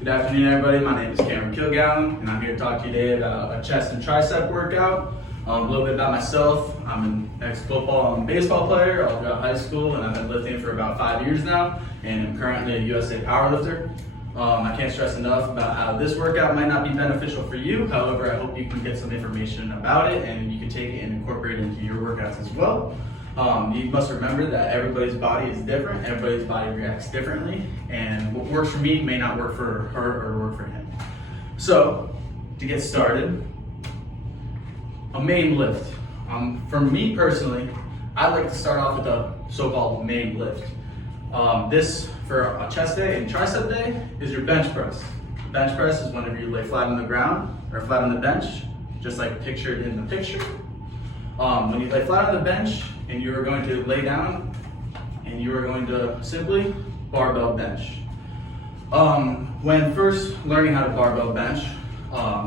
Good afternoon, everybody. My name is Cameron Kilgallen, and I'm here to talk to you today about a chest and tricep workout. A little bit about myself. I'm an ex-football and baseball player all throughout high school, and I've been lifting for about 5 years now, and I'm currently a USA powerlifter. I can't stress enough about how this workout might not be beneficial for you. However, I hope you can get some information about it, and you can take it and incorporate it into your workouts as well. You must remember that everybody's body is different, everybody's body reacts differently, and what works for me may not work for her or work for him. So, to get started, a main lift. For me personally, I like to start off with a so-called main lift. This, for a chest day and tricep day, is your bench press. Bench press is whenever you lay flat on the ground or flat on the bench, just like pictured in the picture. When you lay flat on the bench and you are going to lay down and you are going to simply barbell bench. When first learning how to barbell bench,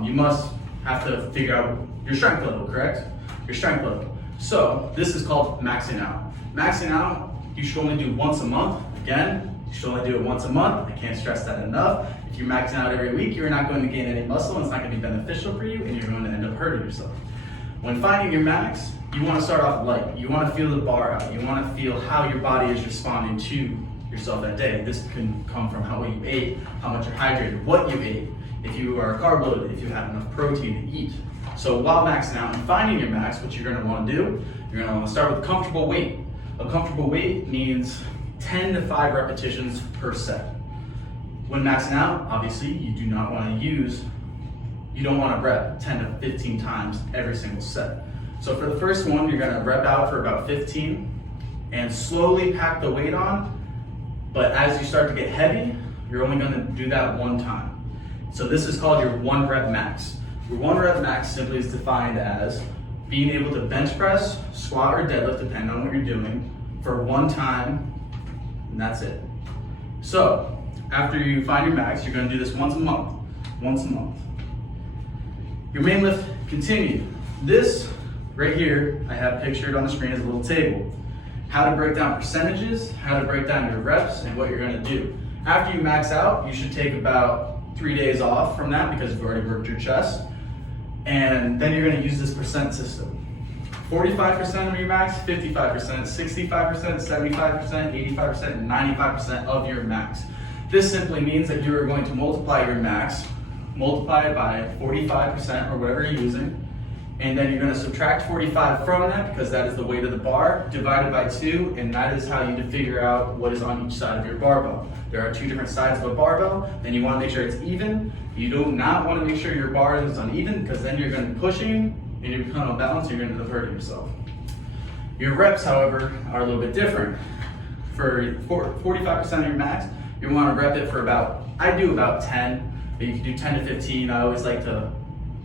you must have to figure out your strength level, correct? Your strength level. So this is called maxing out. Maxing out, you should only do once a month. Again, you should only do it once a month. I can't stress that enough. If you're maxing out every week, you're not going to gain any muscle, and it's not going to be beneficial for you, and you're going to end up hurting yourself. When finding your max, you want to start off light. You want to feel the bar out. You want to feel how your body is responding to yourself that day. This can come from how you ate, how much you're hydrated, what you ate, if you are carb loaded, if you have enough protein to eat. So while maxing out and finding your max, what you're going to want to do, you're going to want to start with comfortable weight. A comfortable weight means 10 to 5 repetitions per set. When maxing out, obviously, you do not want to you don't want to rep 10 to 15 times every single set. So for the first one, you're going to rep out for about 15 and slowly pack the weight on. But as you start to get heavy, you're only going to do that one time. So this is called your 1 rep max. Your 1 rep max simply is defined as being able to bench press, squat, or deadlift, depending on what you're doing, for one time, and that's it. So after you find your max, you're going to do this once a month. Your main lift continued. This right here, I have pictured on the screen as a little table. How to break down percentages, how to break down your reps, and what you're gonna do. After you max out, you should take about 3 days off from that because you've already worked your chest. And then you're gonna use this percent system. 45% of your max, 55%, 65%, 75%, 85%, and 95% of your max. This simply means that you are going to multiply your max, multiply it by 45% or whatever you're using, and then you're going to subtract 45 from that because that is the weight of the bar, divided by 2, and that is how you figure out what is on each side of your barbell. There are 2 different sides of a barbell, and you want to make sure it's even. You do not want to make sure your bar is uneven because then you're going to be pushing and you become unbalanced and you're going to end up hurting yourself. Your reps, however, are a little bit different. For 45% of your max, you want to rep it for I do about 10. But you can do 10 to 15. I always like to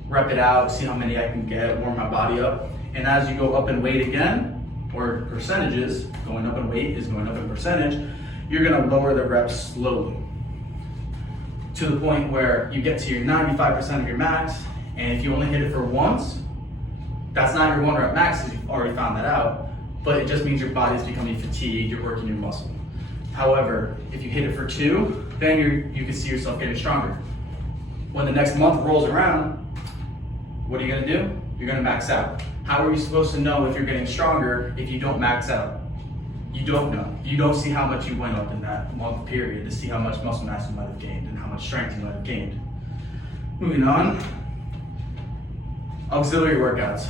rep it out, see how many I can get, warm my body up. And as you go up in weight again, or percentages, going up in weight is going up in percentage, you're gonna lower the reps slowly to the point where you get to your 95% of your max, and if you only hit it for once, that's not your 1 rep max because you've already found that out, but it just means your body's becoming fatigued, you're working your muscle. However, if you hit it for 2, then you can see yourself getting stronger. When the next month rolls around, what are you gonna do? You're gonna max out. How are you supposed to know if you're getting stronger if you don't max out? You don't know. You don't see how much you went up in that month period to see how much muscle mass you might have gained and how much strength you might have gained. Moving on, auxiliary workouts.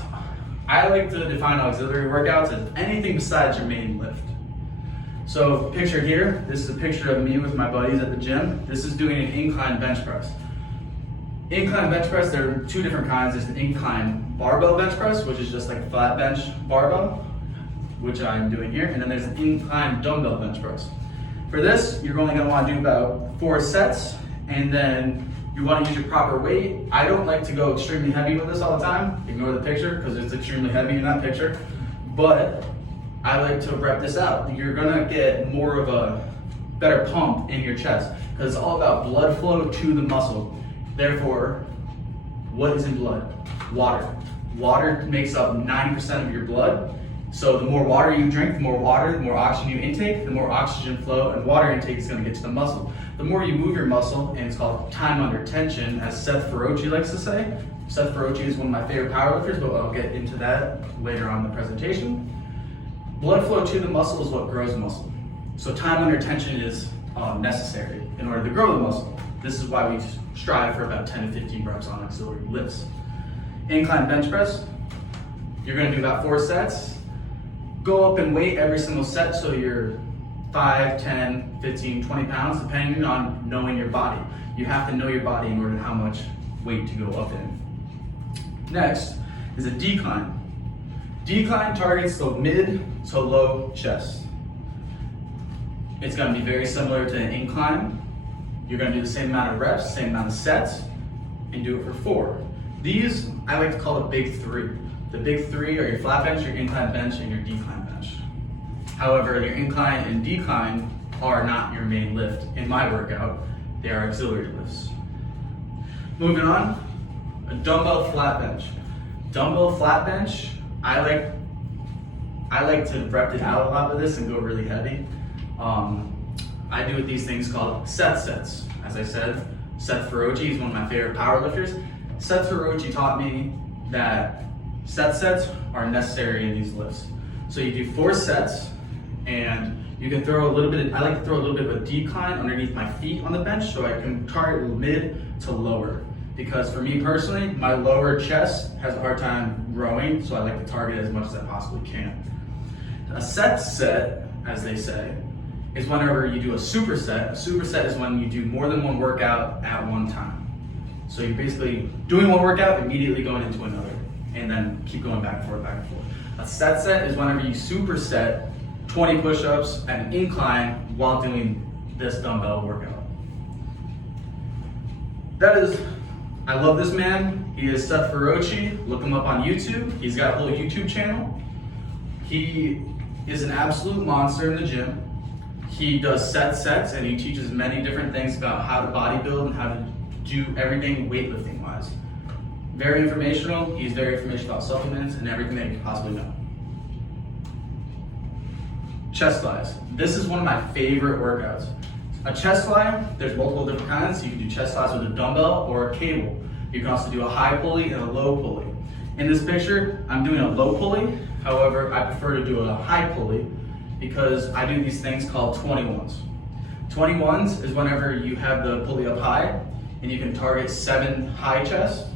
I like to define auxiliary workouts as anything besides your main lift. So picture here, this is a picture of me with my buddies at the gym. This is doing an incline bench press. Incline bench press, there are 2 different kinds. There's an incline barbell bench press, which is just like a flat bench barbell, which I'm doing here, and then there's an incline dumbbell bench press. For this, you're only gonna wanna do about 4 sets, and then you wanna use your proper weight. I don't like to go extremely heavy with this all the time. Ignore the picture, because it's extremely heavy in that picture. But I like to rep this out. You're gonna get more of a better pump in your chest, because it's all about blood flow to the muscle. Therefore, what is in blood? Water. Water makes up 90% of your blood, So the more water you drink, the more oxygen you intake, the more oxygen flow and water intake is going to get to the muscle. The more you move your muscle, and it's called time under tension, as Seth Feroce likes to say. Seth Feroce is one of my favorite powerlifters, but I'll get into that later on in the presentation. Blood flow to the muscle is what grows muscle. So time under tension is necessary in order to grow the muscle. This is why we strive for about 10 to 15 reps on auxiliary lifts. Incline bench press, you're going to do about 4 sets. Go up in weight every single set, so you're 5, 10, 15, 20 pounds, depending on knowing your body. You have to know your body in order to how much weight to go up in. Next is a decline. Decline targets the mid to low chest. It's going to be very similar to an incline. You're going to do the same amount of reps, same amount of sets, and do it for 4. These, I like to call the big 3. The big 3 are your flat bench, your incline bench, and your decline bench. However, your incline and decline are not your main lift in my workout. They are auxiliary lifts. Moving on, a dumbbell flat bench. Dumbbell flat bench, I like to rep it out a lot with this and go really heavy. I do with these things called Seth sets. As I said, Seth Feroce is one of my favorite powerlifters. Seth Feroce taught me that Seth sets are necessary in these lifts. So you do 4 sets, and you can throw a little bit, I like to throw a little bit of a decline underneath my feet on the bench so I can target mid to lower. Because for me personally, my lower chest has a hard time growing, so I like to target as much as I possibly can. A Seth set, as they say, is whenever you do a superset. A superset is when you do more than one workout at one time. So you're basically doing one workout, immediately going into another, and then keep going back and forth, back and forth. A Seth set is whenever you superset 20 push-ups at an incline while doing this dumbbell workout. I love this man. He is Seth Feroce. Look him up on YouTube. He's got a little YouTube channel. He is an absolute monster in the gym. He does sets, and he teaches many different things about how to bodybuild and how to do everything weightlifting wise. Very informational. He's very informational about supplements and everything that you can possibly know. Chest flies. This is one of my favorite workouts. A chest fly, there's multiple different kinds. You can do chest flies with a dumbbell or a cable. You can also do a high pulley and a low pulley. In this picture, I'm doing a low pulley. However, I prefer to do a high pulley because I do these things called 21s. 21s is whenever you have the pulley up high and you can target 7 high chest,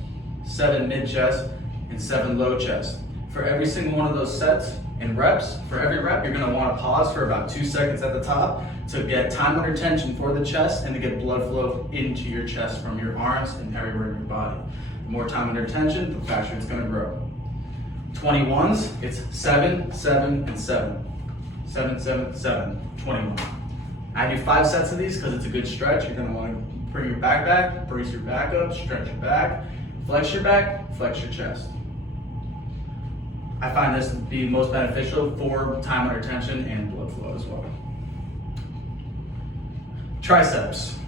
7 mid chest, and 7 low chest. For every single one of those sets and reps, for every rep, you're gonna wanna pause for about 2 seconds at the top to get time under tension for the chest and to get blood flow into your chest from your arms and everywhere in your body. The more time under tension, the faster it's gonna grow. 21s, it's 7, 7, and 7. 7, 7, 7, 21. I do 5 sets of these because it's a good stretch. You're gonna wanna bring your back, brace your back up, stretch your back, flex your chest. I find this to be most beneficial for time under tension and blood flow as well. Triceps.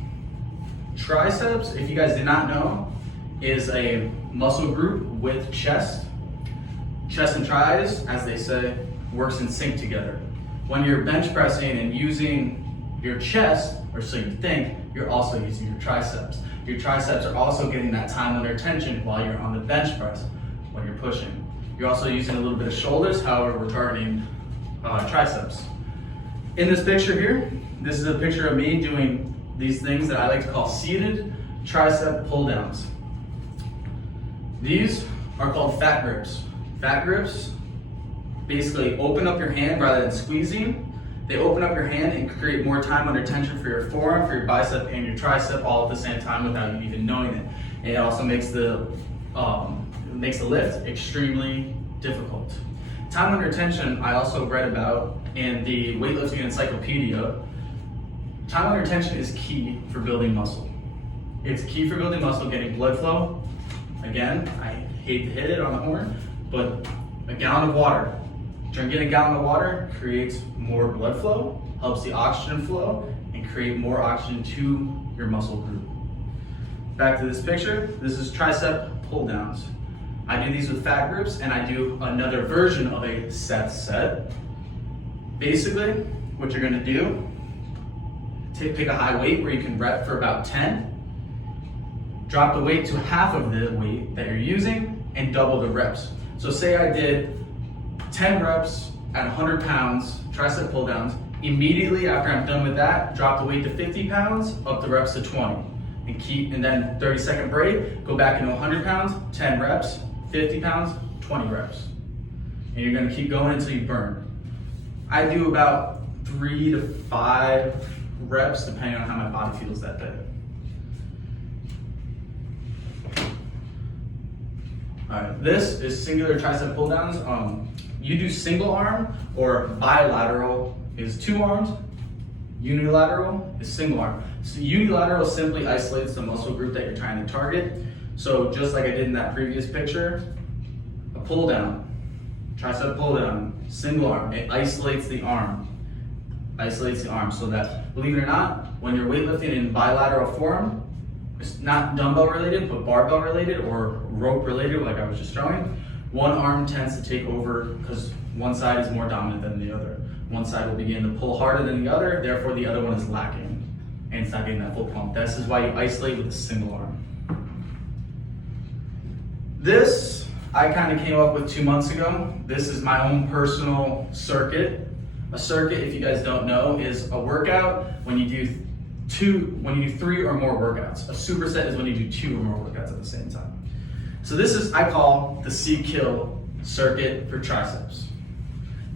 Triceps, if you guys did not know, is a muscle group with chest. Chest and tries, as they say, works in sync together. When you're bench pressing and using your chest, or so you think, you're also using your triceps. Your triceps are also getting that time under tension while you're on the bench press, when you're pushing. You're also using a little bit of shoulders, however, we're targeting triceps. In this picture here, this is a picture of me doing these things that I like to call seated tricep pull downs. These are called fat grips. Fat grips basically open up your hand rather than squeezing. They open up your hand and create more time under tension for your forearm, for your bicep, and your tricep all at the same time without you even knowing it. And it also makes the lift extremely difficult. Time under tension, I also read about in the weightlifting encyclopedia. Time under tension is key for building muscle. It's key for building muscle, getting blood flow. Again, I hate to hit it on the horn, but a gallon of water. Drinking a gallon of water creates more blood flow, helps the oxygen flow, and create more oxygen to your muscle group. Back to this picture, this is tricep pull downs. I do these with fat groups, and I do another version of a Seth set. Basically, what you're gonna do, pick a high weight where you can rep for about 10, drop the weight to half of the weight that you're using, and double the reps. So say I did 10 reps at 100 pounds, tricep pull downs. Immediately after I'm done with that, drop the weight to 50 pounds, up the reps to 20. And then 30-second break, go back into 100 pounds, 10 reps, 50 pounds, 20 reps. And you're gonna keep going until you burn. I do about 3 to 5 reps depending on how my body feels that day. All right, this is singular tricep pull downs. You do single arm, or bilateral is 2 arms, unilateral is single arm. So unilateral simply isolates the muscle group that you're trying to target. So just like I did in that previous picture, a pull down, tricep pull down, single arm, it isolates the arm. Isolates the arm so that, believe it or not, when you're weightlifting in bilateral form, it's not dumbbell related, but barbell related or rope related, like I was just showing. One arm tends to take over because one side is more dominant than the other. One side will begin to pull harder than the other, therefore the other one is lacking and it's not getting that full pump. This is why you isolate with a single arm. This, I kind of came up with 2 months ago. This is my own personal circuit. A circuit, if you guys don't know, is a workout when you do 3 or more workouts. A superset is when you do 2 or more workouts at the same time. So this is, I call the C-Kill circuit for triceps.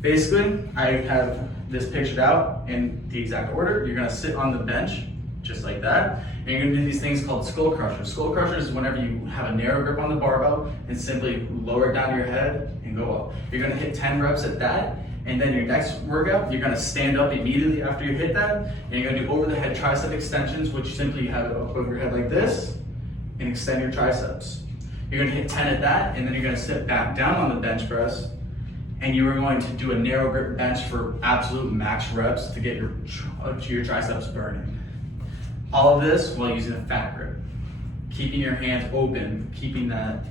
Basically, I have this pictured out in the exact order. You're gonna sit on the bench, just like that, and you're gonna do these things called skull crushers. Skull crushers is whenever you have a narrow grip on the barbell and simply lower it down to your head and go up. You're gonna hit 10 reps at that, and then your next workout, you're gonna stand up immediately after you hit that, and you're gonna do over the head tricep extensions, which simply you have it up over your head like this, and extend your triceps. You're gonna hit 10 at that, and then you're gonna sit back down on the bench press, and you are going to do a narrow grip bench for absolute max reps to get your triceps burning. All of this while using a fat grip. Keeping your hands open, keeping that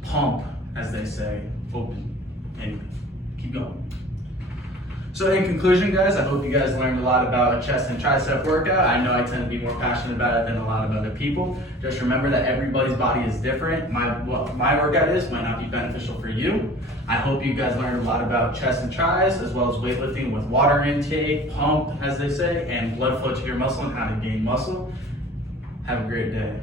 pump, as they say, open. And keep going. So in conclusion, guys, I hope you guys learned a lot about a chest and tricep workout. I know I tend to be more passionate about it than a lot of other people. Just remember that everybody's body is different. What my workout is might not be beneficial for you. I hope you guys learned a lot about chest and tris, as well as weightlifting with water intake, pump, as they say, and blood flow to your muscle and how to gain muscle. Have a great day.